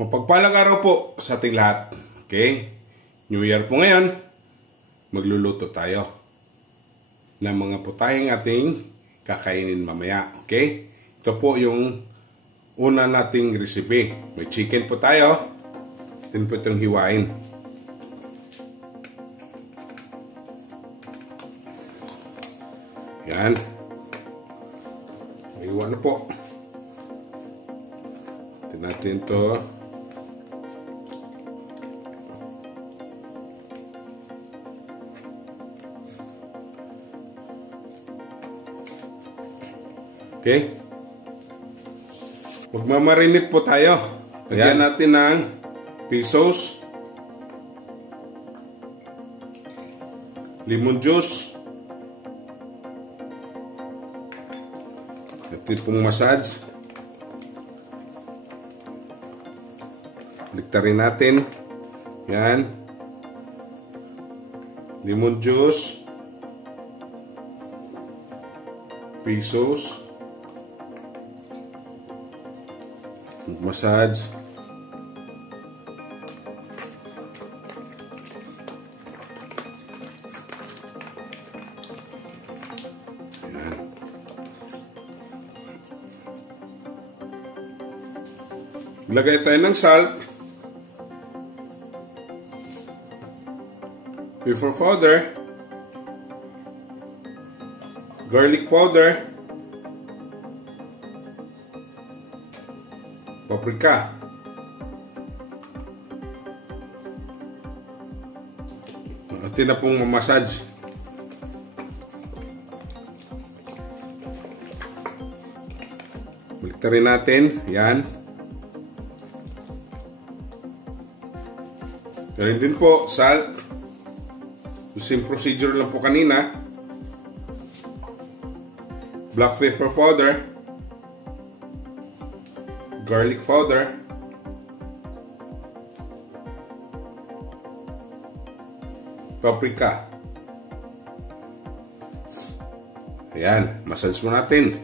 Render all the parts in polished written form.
Mapagpalang araw po sa ating lahat. Okay? New Year po ngayon, magluluto tayo ng mga putahing ating kakainin mamaya. Okay? Ito po yung una nating recipe. May chicken po tayo. Ito po itong hiwain. Yan. Hiwa na po. Ito natin ito. Okay? Magmamarinate po tayo. Lagyan natin ng pesos, lemon juice, natin pong massage. Liktarin natin. Yan. Lemon juice, pesos, massage. Ayan. Lagay tayo ng salt, pepper powder, garlic powder, paprika. Atin na pong mamassage. Baliktarin natin. Yan. Ganun din po, salt. The same procedure lang po kanina. Black pepper powder, garlic powder, paprika. Ayan, massage mo natin.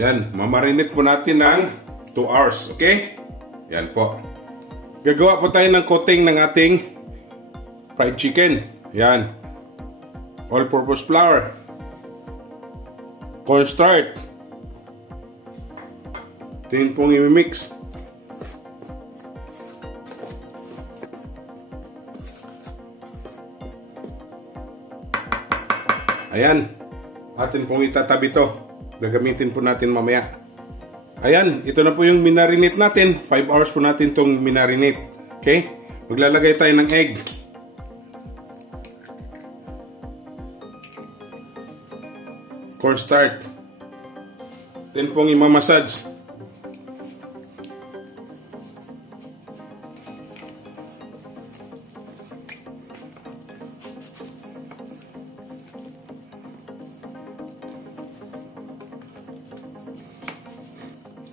Ayan, mamarinate po natin ng 2 hours, okay? Ayan po. Gagawa po tayo ng coating ng ating fried chicken. Yan. All-purpose flour, cornstarch. Ito yung pong i-mix. Ayan. Atin pong itatabi to. Gagamitin po natin mamaya. Ayan. Ito na po yung minarinate natin. 5 hours po natin itong minarinate. Okay? Maglalagay tayo ng egg. Cornstarch. Then pong imamassage.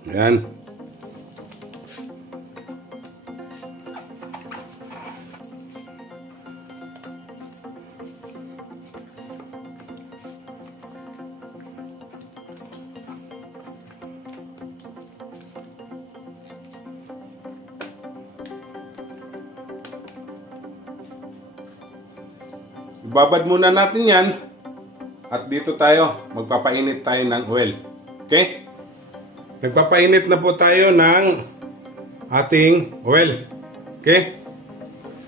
Ayan. Ibabad muna natin yan at dito tayo magpapainit tayo ng oil. Okay? Nagpapainit na po tayo ng ating oil. Okay?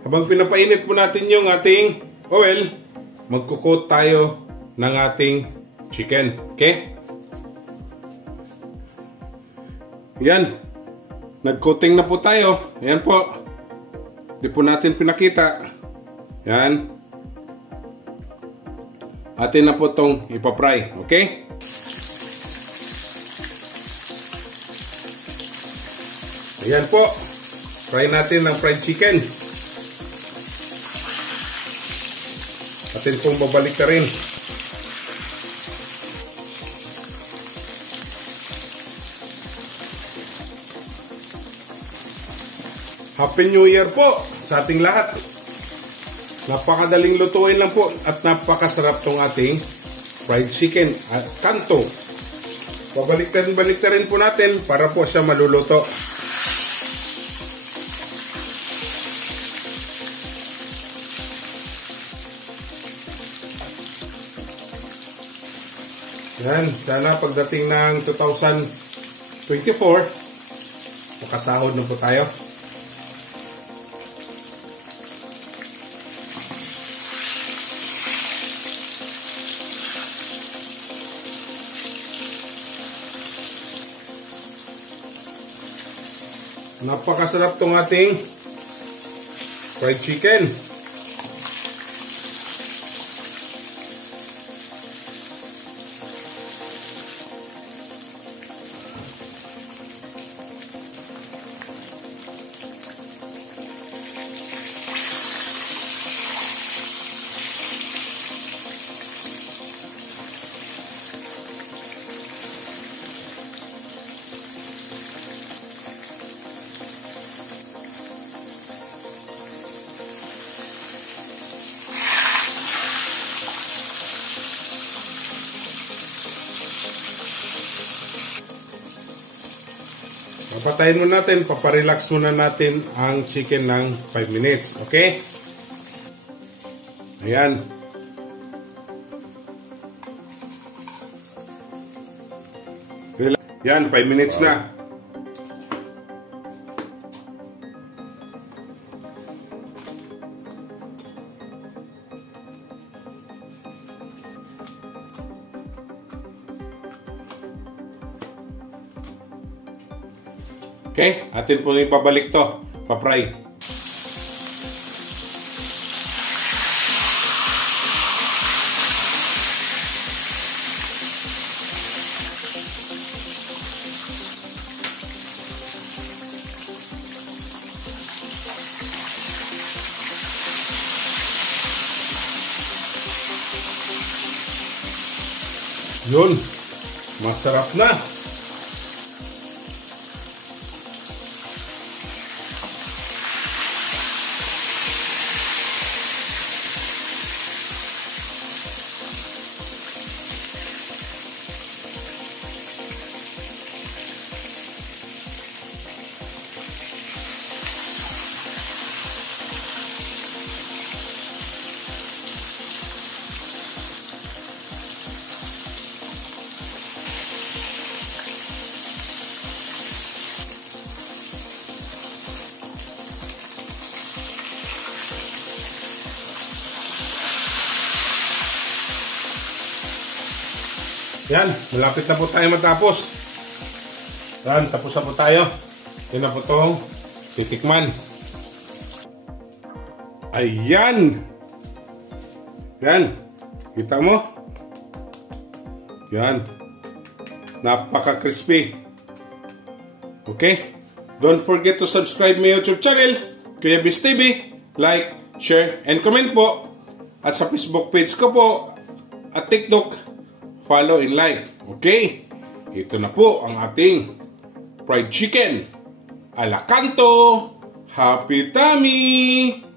Habang pinapainit po natin yung ating oil, magkukot tayo ng ating chicken. Okay? Yan. Nag-coating na po tayo. Yan po. Di po natin pinakita. Yan. Atin na po itong ipapry. Okay? Ayan po. Fry natin ng fried chicken. Atin pong babalik ka rin. Happy New Year po sa ating lahat. Napakadaling lutuin lang po at napakasarap tong ating fried chicken at kanto. Pabalik-balik po natin para po siya maluluto. Yan, sana pagdating ng 2024, makasahod na po tayo. Napakasarap tong ating fried chicken. Papatayin muna natin, paparelax muna natin ang chicken ng 5 minutes. Okay? Ayan. Yan, 5 minutes na. Okay, atin po yung pabalik to, papry. Yun, masarap na. Yan, malapit na po tayo matapos. Yan, tapos na po tayo. Yan na po itong titikman. Ayan! Yan, kita mo? Yan. Napaka-crispy. Okay? Don't forget to subscribe my YouTube channel, Kuya Biz TV. Like, share, and comment po. At sa Facebook page ko po, at TikTok, follow and like. Okay? Ito na po ang ating fried chicken. Ala kanto. Happy tummy!